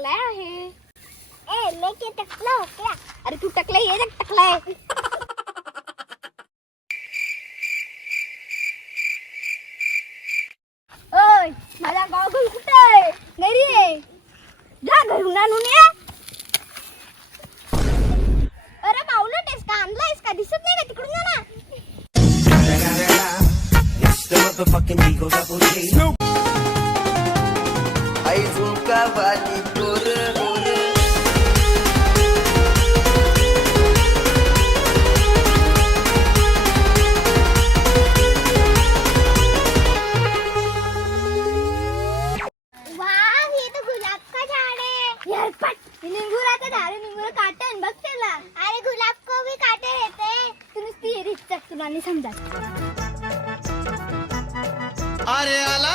टकलाय आहे. ए लेके टकला हो क्या? अरे तू टकलाय ये ना टकलाय. ओय माझा गॉगल कुठे आहे? घरी आहे. जा घरून आणून ये. अरे माऊलटेस का आणलायस का? दिसत नाही का तिकडून ना. आई झुमका वाली गोर गोर. वाह ये तो गुलाब का झाड़ है. यार पट निंगुरा का झाड़ है. निंगुरा काटन बघ त्याला. अरे गुलाब को भी काटे रहते हैं. तू नुसती रिच तुला नाही समजत. अरे आला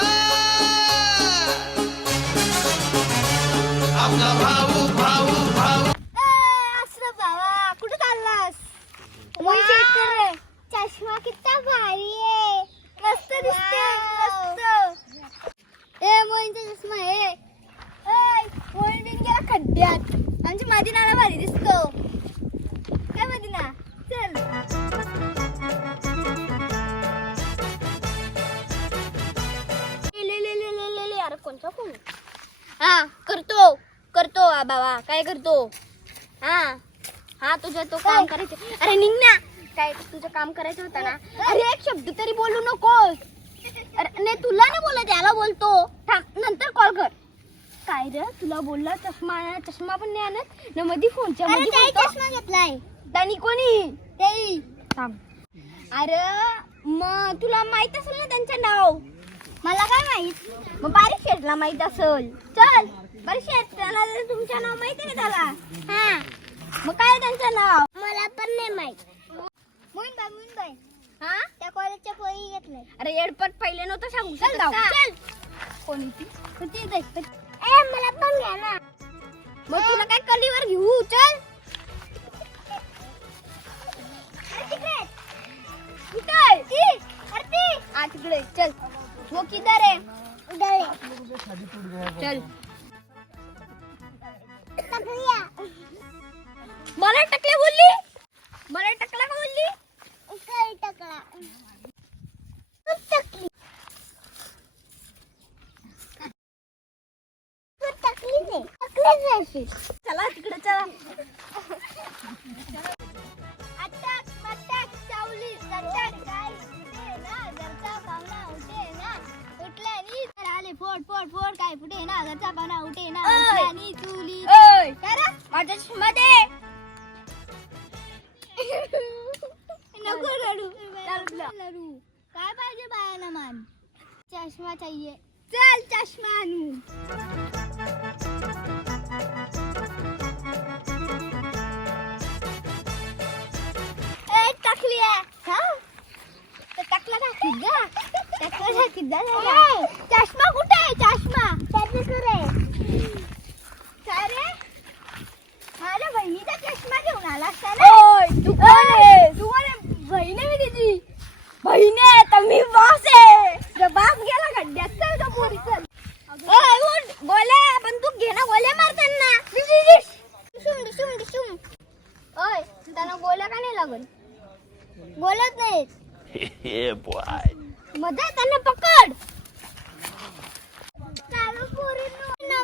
आपला भाऊ भाऊ भाऊ. असं बाबा कुठे चाललास? मोई चेक कर रे. चष्मा कितना भारी आहे. मस्त दिसते मस्त. ए मोईंचा चष्मा आहे. ए मोईन गेला खड्ड्यात. आमची मदीनाला भारी दिसतो. काय मदीना चल. ले यार कोणता फोन? हा करतो करतो बाबा. काय करतो? हा हा तुझं तो काम करायचं. अरे निघ ना. काय तुझं काम करायचं होतं ना. अरे एक शब्द तरी बोलू नकोस. अरे नाही तुला नाही बोलत याला बोलतो. थांब नंतर कॉल कर. काय रे तुला बोलला चष्मा चष्मा पण नाही आणत ना. मध्ये फोनच्या मध्ये चष्मा घेतलाय त्यांनी. कोणी ते थांब. अरे मग तुला माहित असेल ना त्यांचं नाव. मला काय माहित. मग बारीक शेटला माहित असेल. चल बारीक शेटला तुमचं नाव माहिती आहे का त्याला? हा मग काय त्यांचं नाव? मला पण नाही माहित. मोईनबाई हा त्या कॉलेजच्या पोरी घेतलंय. अरे एडपट पहिले नव्हतं सांगू. चल जाऊ चल. कोणी ती ए मला पण घ्या ना. मग तुला काय कलीवर घेऊ. चल. कुठे ती? अरे ती आ तिकडे. चल वो किधर है? उधर है. चल मला टकले बोलली. मला टकला का बोलली? काय टकला टकली टकली नाही टकले. चला तिकडे चला. अटक मटक चावली चटक काय फुटे ना घरचा पाहुणा उठे ना. उठल्यानी तर आले फोड फोड फोड. काय फुटे ना घरचा पाहुणा उठे ना. उठल्यानी चुली. काय रे माझ्या चष्मा दे. नको रडू. रडू काय पाहिजे बायाला मान. चष्मा चाहिए. चल चष्मा आणू. टाकली आहे. हा टाकला टाकी गा. टाकला टाकी गा. चष्मा कुठे आहे? चष्मा त्याच्याकडे. काय रे माझ्या बहिणीचा चष्मा घेऊन आला असता ना. तू कोण आहे? तू कोण आहे? बहीण आहे मी तिची. बहीण आहे तर मी बॉस आहे. बाप गेला खड्ड्यात. चल का पोरी चल. गोले पण तू घे ना गोले मारताना. ओय त्यांना गोल्या का नाही लागल? बोलत नाही. मजा त्यांना पकड.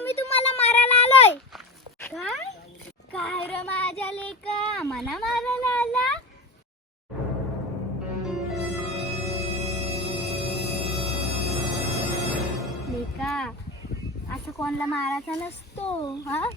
मी तुम्हाला मारायला आलोय. काय काय रे माझ्या लेका मना मारायला आला. लेका असं कोणाला मारायचा नसतो. हा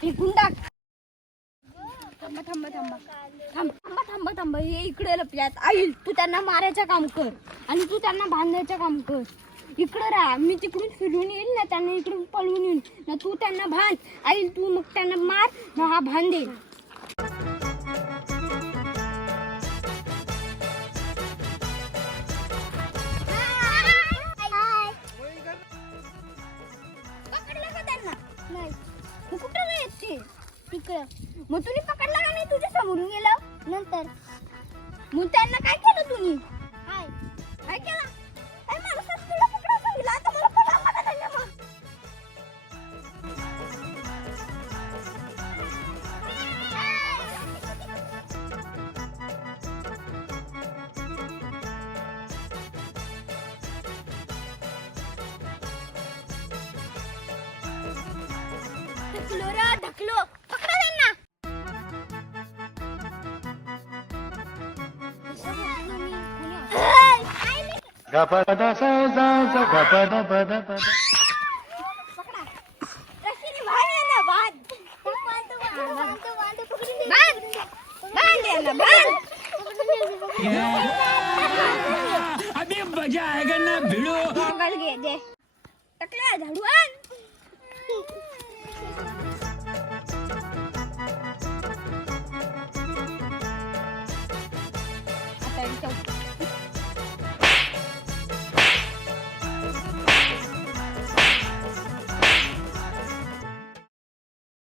फेकून टाक. थांबा थांबा थांबा थांबा थांबा थांबा थांबा. हे इकडे लपल्यात. आई तू त्यांना मारायचं काम कर आणि तू त्यांना बांधायचं काम कर. इकडे राहा. मी तिकडून फिरून येईल ना. त्यांना इकडून पळून येईल ना. तू त्यांना बांध. आई तू मग त्यांना मार ना. हा बांधेल. पकड नाही. मग कुठं नाही येत ते? तिकडं. मग तुम्ही पकडला का नाही तुझ्या समोरून गेलं? नंतर. मग त्यांना काय केलं तुम्ही? काय केलं? काय माणसात तुला पकडा सांगितलं, आता मला पकडा का त्यांना मग? ढकलो रे, ढकलो. पकडा त्यांना. Gapada sa za za gapada pada pada. पकडा. रस्सीने बांध यांना, बांध. बांध यांना, बांध. अभी मजा आएगा ना भिड़ो. गॉगल घे, दे. टकल्या, झाडू आण. आता इथं